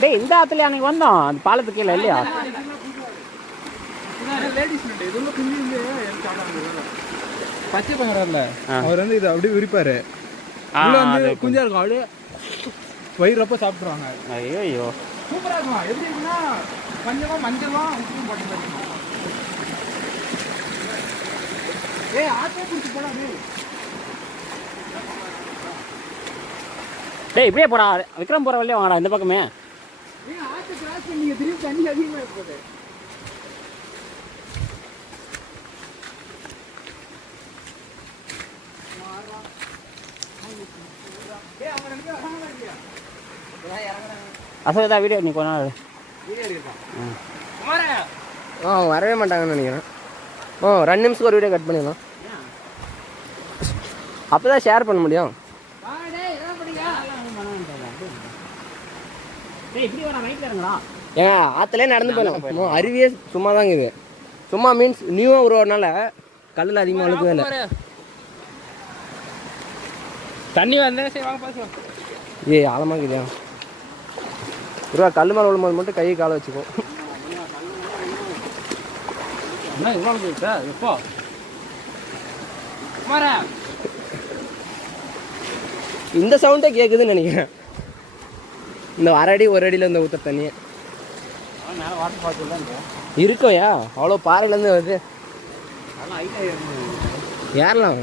டேய் இந்த ஆத்துல அன்னைக்கு வந்தோம் அந்த பாலத்துக்கு கீழே இல்லையா? பச்சை பங்கடல அவர் வந்து இதை அப்படியே விரிப்பாரு. குஞ்சா இருக்கும் அப்படியே வயிறப்ப சாப்பிட்ருவாங்க. ஐயோ சூப்பராக இருக்கும். எப்படி இருக்குன்னா கொஞ்சமா மஞ்சளும் உப்பும் போட்டு போயிருக்கோம். ஆட்டே குடிச்சு போடா. டேய் இப்படியே போடா. விக்ரம் போகிற வழியே வாங்கடா இந்த பக்கமே. ஆட்டை கிராஸ் பண்ணீங்க திரும்பி தண்ணி அதிகமாக இருக்குது. அசோதா வீடியோ நீ கொஞ்ச நாள் வரவே மாட்டாங்கன்னு நினைக்கிறேன். 2 நிமிஷத்துக்கு ஒரு வீடியோ கட் பண்ணிடலாம். அப்போ தான் ஷேர் பண்ண முடியும். ஏங்க ஆற்றுலே நடந்து போயிடலாம். அருவியே சும்மா தாங்க இது. சும்மா மீன்ஸ் நியூவாக உருவனால கல்லில் அதிகமாக அழுக்கவே இல்லை. தண்ணி வந்தேன். சரி வாங்க பேசுவோம். ஆழமாக இருக்குதா? இருவா கல் மேலே விழும்போது மட்டும் கையை காலை வச்சுக்கோ. எப்போ இந்த சவுண்டே கேட்குதுன்னு நினைக்கிறேன். இந்த அரை ஒரு அடியில் இந்த ஊற்ற தண்ணியை இருக்கோயா அவ்வளோ பாறையிலேருந்து வருது. ஏறலாம்.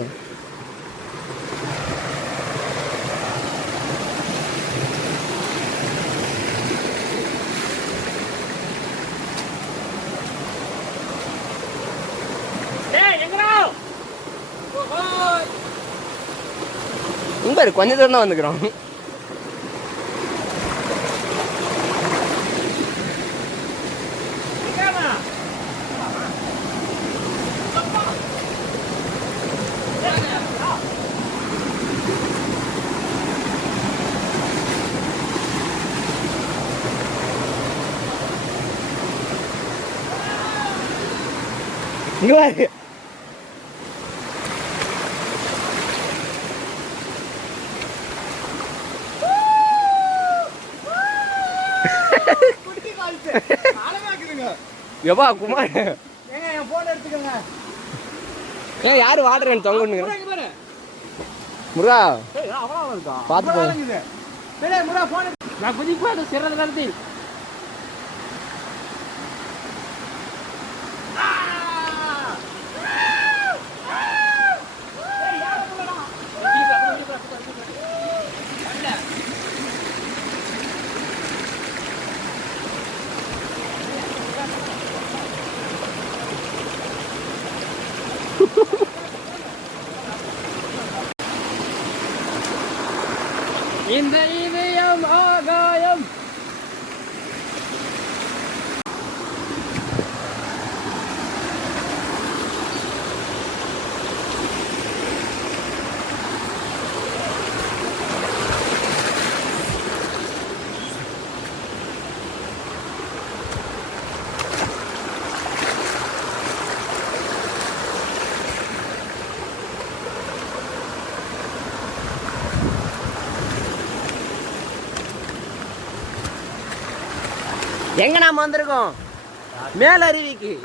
இங்கே கொஞ்ச தூரம் தான் வந்துக்கிறோம். இங்கே எப்பா குமார் யாரு வாடுறேன் தொங்க முருகா பார்த்து இந்த இதயம் ஆகாயம். எங்க நாம வந்திருக்கோம்? மேலருவிக்கு.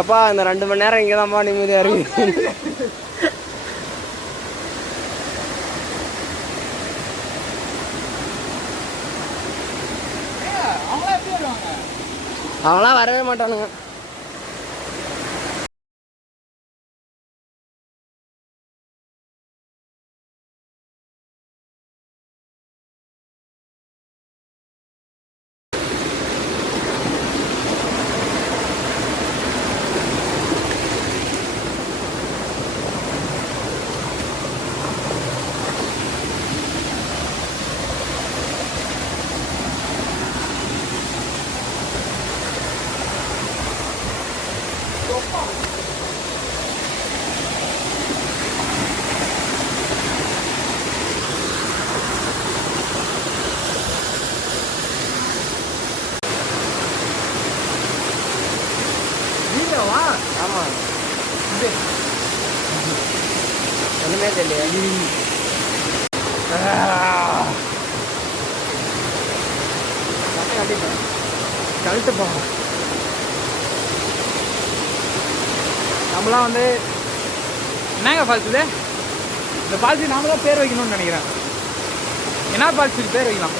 எப்பா இந்த 2 மணி நேரம் இங்கே தான்ப்பா நிம்மதியாக இருக்கு. அவங்களாம் வரவே மாட்டானுங்க. ஆமாம், ஒன்றுமே தெரியல. கழுத்துப்பா நம்மளாம் வந்து என்னங்க ஃபால்ஸ் இது? இந்த ஃபால்ஸுக்கு நாம தான் பேர் வைக்கணும்னு நினைக்கிறேன். என்ன ஃபால்ஸுக்கு பேர் வைக்கலாம்?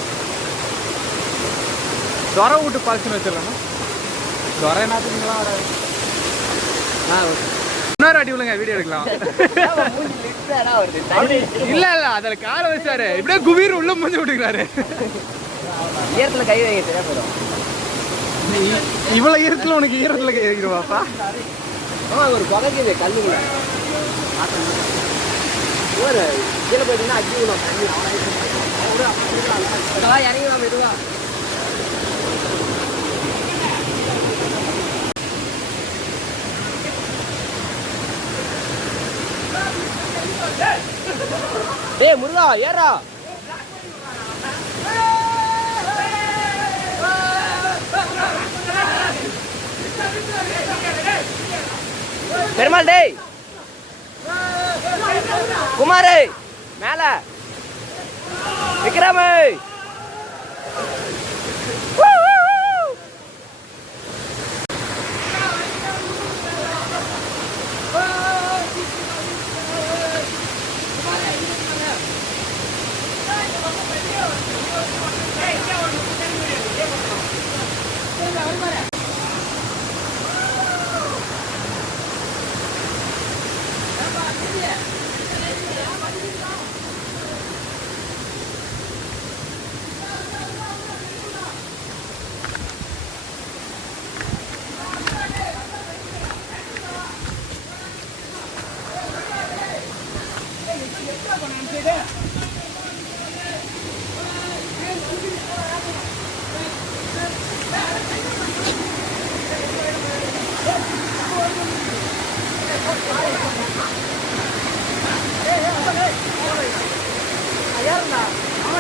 துறை விட்டு ஃபால்ஸ்னு வச்சிடலாமா? துறை என்னத்துக்குங்களா வராது. இன்னொரு அடி விழுங்க, வீடியோ எடுக்கலாம். இல்ல இல்ல அதில் காலை வச்சாரு, இப்படியே குபீர் உள்ள முடிஞ்சு விட்டுக்கிறாரு. ஈரத்தில் கை வைங்க சரியா போயிடும். இவ்வளோ ஈரத்தில் உனக்கு ஈரத்தில் கை வைக்கிறவாப்பா? ஒரு பதக்குது கல்லுங்கள கீழே போயிட்டீங்கன்னா அடி விடும். இறங்கிடலாம் மெதுவா. டேய் முருகா ஏறா. பெருமாள் டேய் குமாரே மேல விக்ரமே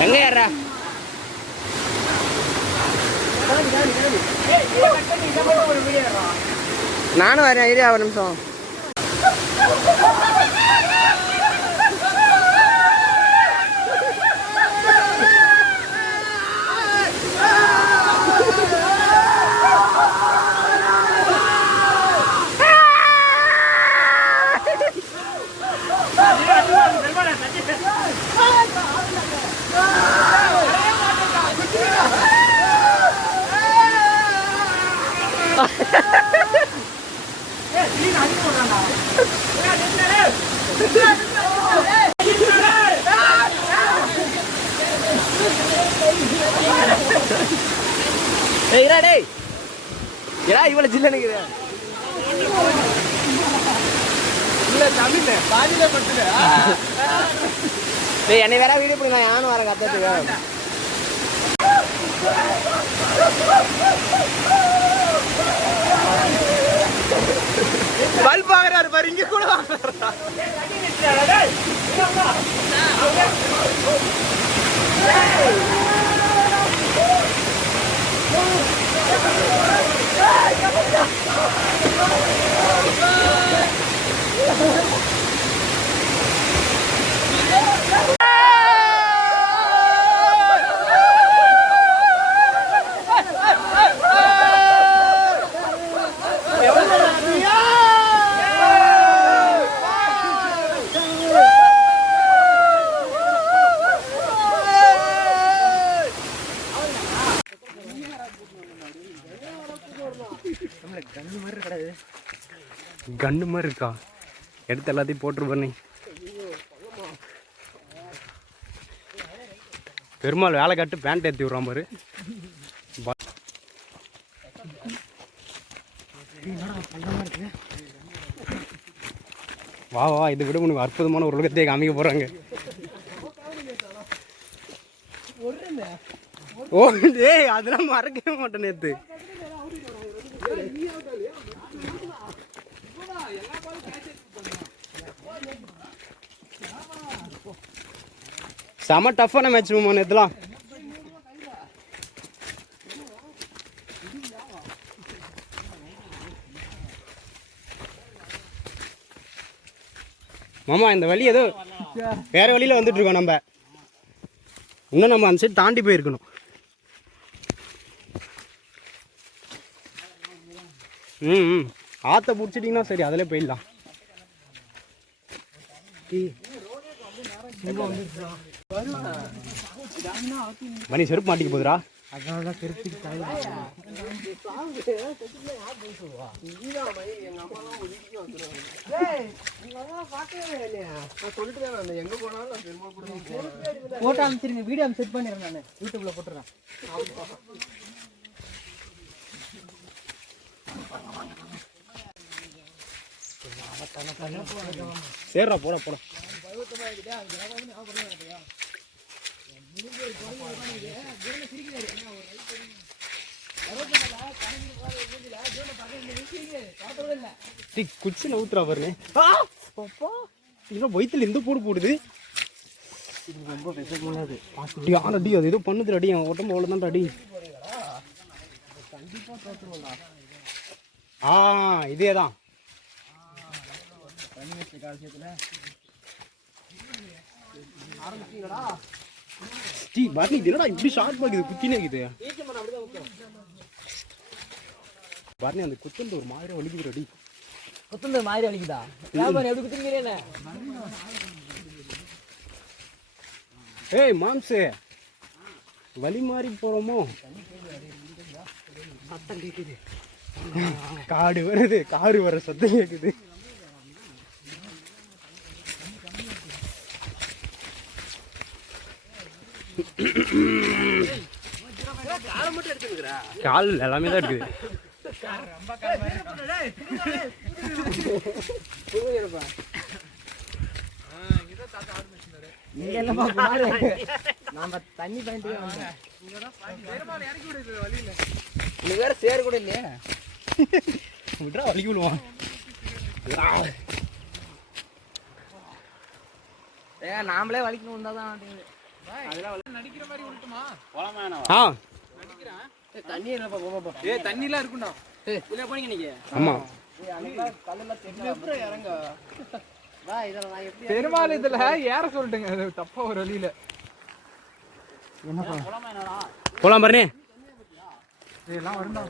எங்க ஏறா? நானும் வரேன், இரு ஒரு நிமிஷம். இவ்வளவு ஜில்லுன்னு என்னை வேற வீடியோ பண்ணி நான் யானும் வரேன் கத்துறதுக்கு. பல்ப் வாங்குறாரு பாரு, இங்க கூட வாங்குறாரு. கண்ணு மாதிரி இருக்கா, எடுத்து எல்லாத்தையும் போட்டுரு பண்ணி. பெருமாள் வேலை காட்டு பேண்ட் ஏற்றி விட்றான் பாரு. வா வா, இதை விட உனக்கு அற்புதமான ஒரு உலகத்தையே காமிக்க போகிறாங்க. ஓ டேய், அதெல்லாம் மறக்கவே மாட்டேன். நேற்று செம டஃப்பான மேட்ச் நேற்றுலாம். மாமா இந்த வழி ஏதோ வேற வழியில் வந்துட்டு இருக்கோம். நம்ம இன்னும் நம்ம அந்த சைடு தாண்டி போயிருக்கணும். ம் ஆற்ற பிடிச்சிட்டிங்கன்னா சரி, அதில் போயிடலாம். மணி செருப்பு மாட்டிக்க போதுரா. போட்டோ அமைச்சிருங்க, வீடியோ செட் பண்ணிடுறேன், நான் யூடியூப்ல போட்டுறேன். சரிடா, போட போட. குச்சி நவுத்துறா பாருங்க. இன்னும் வயிற்றுல எந்த போடு போடுது. ரொம்ப விஷமானது. அடி அது ஏதோ பண்ணுது. அடி அவன் உடம்பு அவ்வளோதான் அடி. இதே தான். இப்படி ஷார்ட் பாக்குது, குத்தினே இருக்குது பாருங்க. அந்த குத்துந்து ஒரு மாதிரி வலிக்குது. அடி குத்துந்த மாதிரி வலிக்குதா? எப்படி குத்துறீங்க? ஏய் மாம்சு, வலி மாறி போறோமோ? சத்தம் கேக்குது. காடு வருது, காடு வர சத்தம் கேக்குது. கால் எல்லாமே தான் இருக்குது. தண்ணி வேற சேரு கூட இல்லையா? விட்றா, வலிக்கு விடுவான். நாமளே வலிக்கணும் இருந்தாதான் நடிக்கிற மாதிரி விட்டுமா? தண்ணிலாம் இருக்குண்டா. பெருமாள் இதுல ஏற சொல்லிட்டுங்க, தப்பா ஒரு வழியில. போலாம் பாருங்க. எல்லாம் வருண்டா.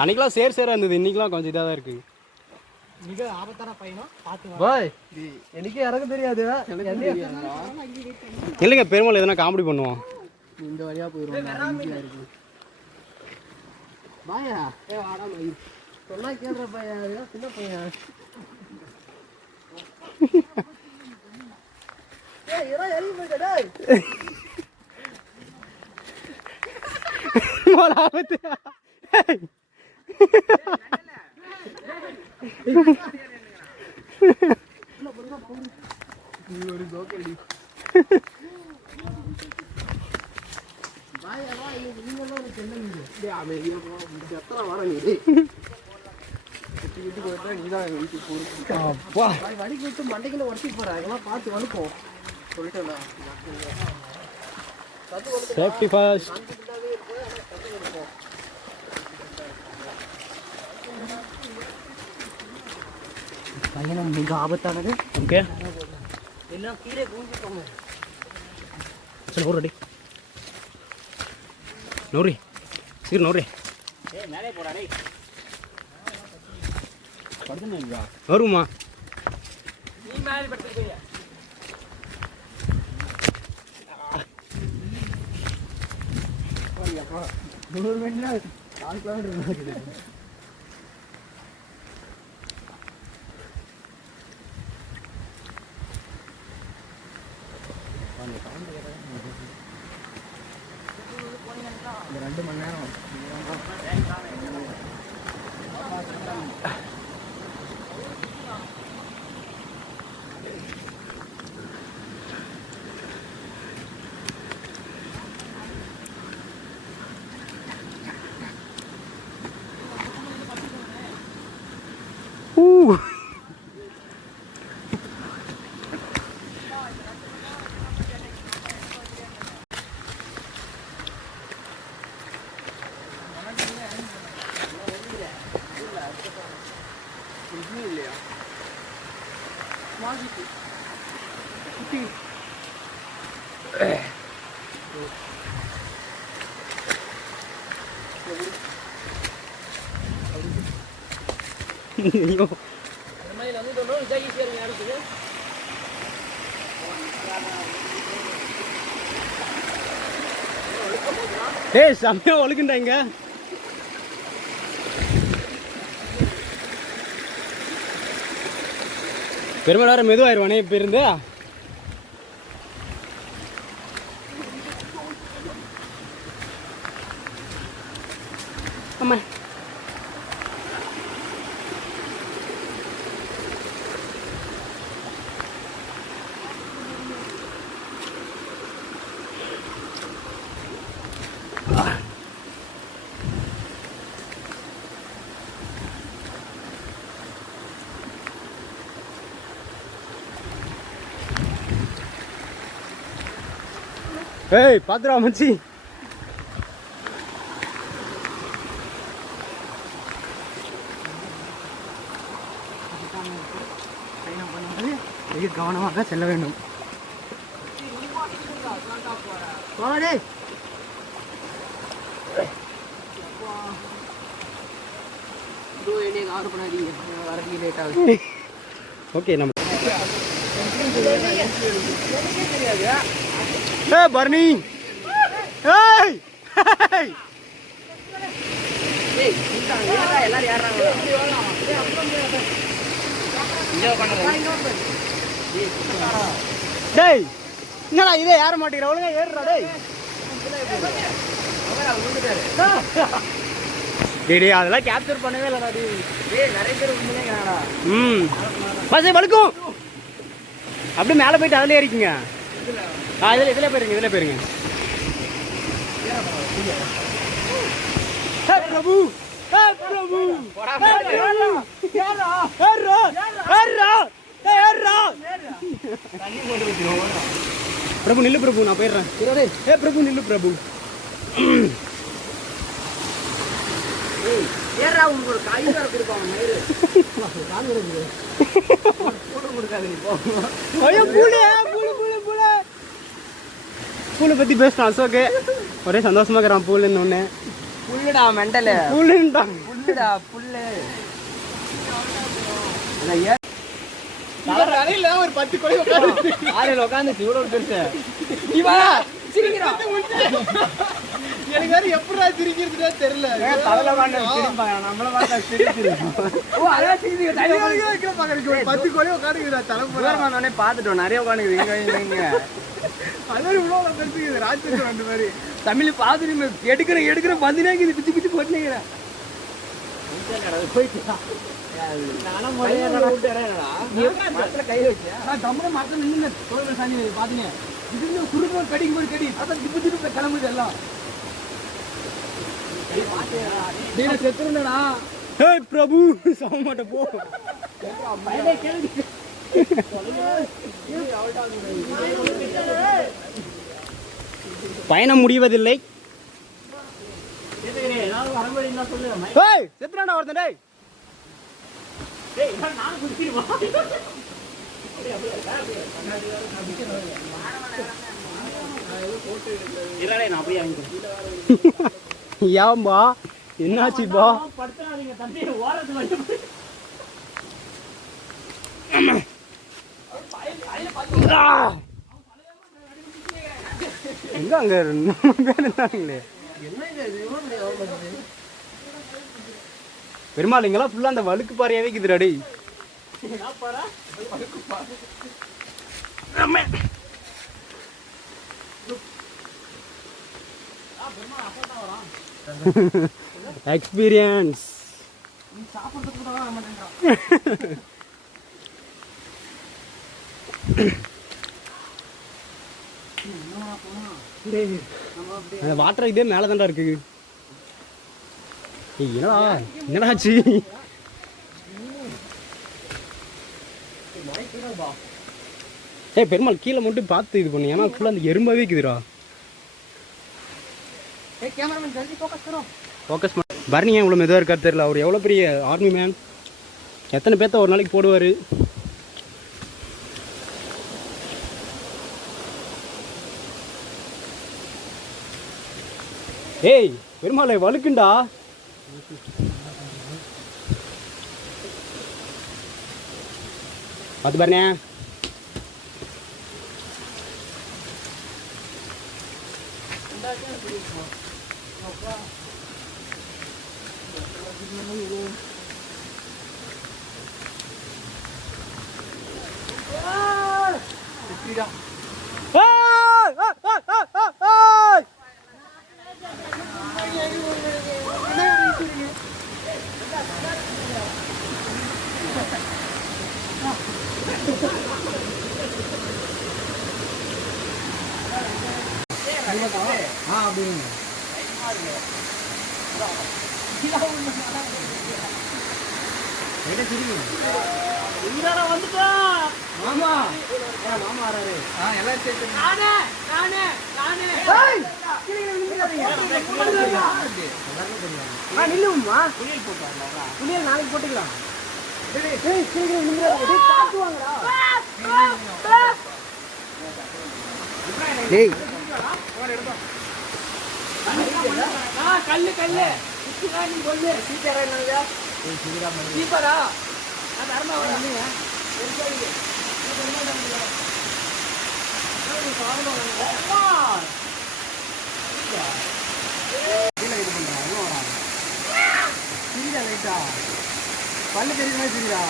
அன்னைக்கெல்லாம் சேரா இருந்தது, இன்னைக்கெல்லாம் கொஞ்சம் இதாக தான் இருக்கு. மிக ஆபத்தான பயணம். பாய், எனக்கே இறங்க தெரியாது. இல்லைங்க, பெருமாள் எதனா காமெடி பண்ணுவோம். இந்த வழியா போயிடுவோம். பாயா சொன்னா கேள்ற பையன், சின்ன பையன். மண்டைக்குள்ள உடச்சி போற பார்த்து வலுப்போம் சொல்லிட்டு சேஃப்டி ஃபர்ஸ்ட். பயணம் மிக ஆபத்தானது. ஓகே, எல்லாம் கீழே கூஞ்சிக்கோங்க. சரி நூறு அடி, நூறு சரி நூறு வருமா? நீ மேலே படுத்து போய் ஐயோ ஏய் செம்மையா ஒழுக்குண்டாங்க. பெருமாள் வேற மெதுவாயிருவானே இப்போ இருந்து. ஆமா ஏய் பாத்துடா மச்சி. மிக கவனமாக செல்ல வேண்டும். ஓகே நம்ம பர்னி ஏய் டேய் என்னடா இதே ஏற மாட்டேங்கிற ஒழுங்கா ஏறுறா டேய். டேய் அதெல்லாம் கேப்சர் பண்ணவே இல்லடா டேய். நிறைய பேர் உண்மையிலேங்கடா. பஸ்ஸே வழுக்கும். அப்படியே மேலே போயிட்டு அதில் ஏறிக்குங்க. இதில் போயிருங்க இதில் போயிருங்க. பிரபு பிரபு நில்லு பிரபு நான் போயிடுறேன். ஏ பிரபு நில்லு பிரபு. ஏறா உங்களுக்கு ஒரு காய் வேற கொடுப்பாங்க மயிறு. ஐயோ பூளு பூளு பூளு பூளு பூளை பற்றி பேசினான் அசோக்கு. ஒரே சந்தோஷமாக இருக்கிறான் பூலுன்னு ஒன்று. புல்லுடா மெண்டலு. புல்லுண்டா புல்லுடா புல்லு. ஒரு 10 கோழி உட்காந்து ஆலையில் உட்காந்து இவ்வளோ பெருசு. எனக்கு வேறு எப்படா சிரிக்கிறதுனே தெரியல. தலையில உட்காந்து சிரிப்பாங்க. நம்மள பார்த்தா சிரிச்சிருக்கோம். ஓ அதான் சிரிச்சு 10 கோழி உட்காந்துக்குதா தலைமுறை பார்த்துட்டோம். நிறைய உட்காந்துக்குது. இங்க அது இவ்வளோ பெருசுக்குது. ராஜ்சந்திரன் அந்த மாதிரி தமிழ் பார்த்துட்டு எடுக்கிற பதினாக்குது பிச்சு பிச்சு போட்டுனேங்கிறேன். கையில வச்சு தமிழ் மரத்தில் நின்று கோவில் சாஞ்சி பாத்தீங்க. இது குறுக்க கடிக்கும் போது கடி அதான் திப்பு திப்பு கிளம்புது எல்லாம். செத்துருந்தா ஏய் பிரபு சாக மாட்ட போ. பயணம் முடிவதில்லை. ஏய் செத்துறான்டா ஒருத்தன். டேய் ஏன்பா என்னாச்சுப்பா? எங்க அங்க 3 பேர் இருந்தாங்களே. பெருமாள் இங்கெல்லாம் ஃபுல்லாக அந்த வழுக்கு பாறையாவே இருக்குதுடா டேய். எக்ஸ்பீரியன்ஸ். அந்த வாட்டர் இதே மேலே தான்டா இருக்கு. ஏய் என்னடா ஆச்சு? ஏய் பெருமாள் கீழே மட்டும் பார்த்து இது பண்ணு, ஏன்னா ஃபுல்லாக அந்த எறும்பாவே இருக்குதுடா. ஃபோக்கஸ் பண்ண பரணி ஏன் இவ்வளோ மெதுவாக இருக்காரு தெரியல. அவர் எவ்வளோ பெரிய ஆர்மி மேன், எத்தனை பேர்த்த ஒரு நாளைக்கு போடுவார். ஏய் பெருமாளை வழுக்குண்டா. பார்த்து பாருண்ணே. நாளைக்கு போட்டுக்கலாம். டேய் கல்லு கல்லு கொல்லு சீப்பரா பல்லு தெரியுமா தெரியுதா?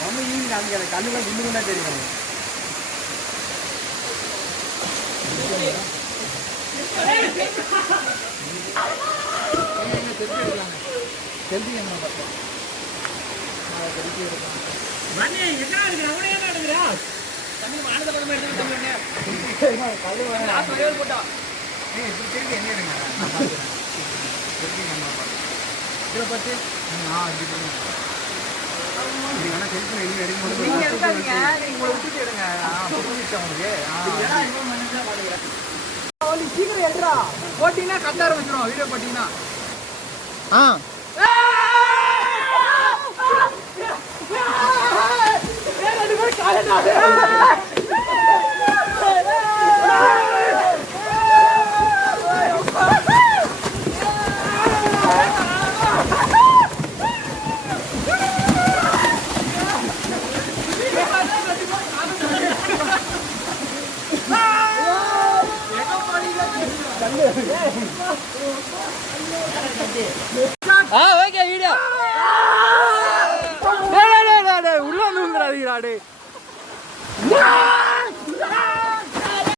நம்ம ஈங்க காமிக்கல, கண்ணுல குண்டு குண்டா தெரியும். சீக்கிரம் எடுறா, போட்டீங்கன்னா கட்ட ஆரம்பிச்சிடும். வீடியோ போட்டீங்கன்னா ஓகே வீடியோ உள்ள வந்து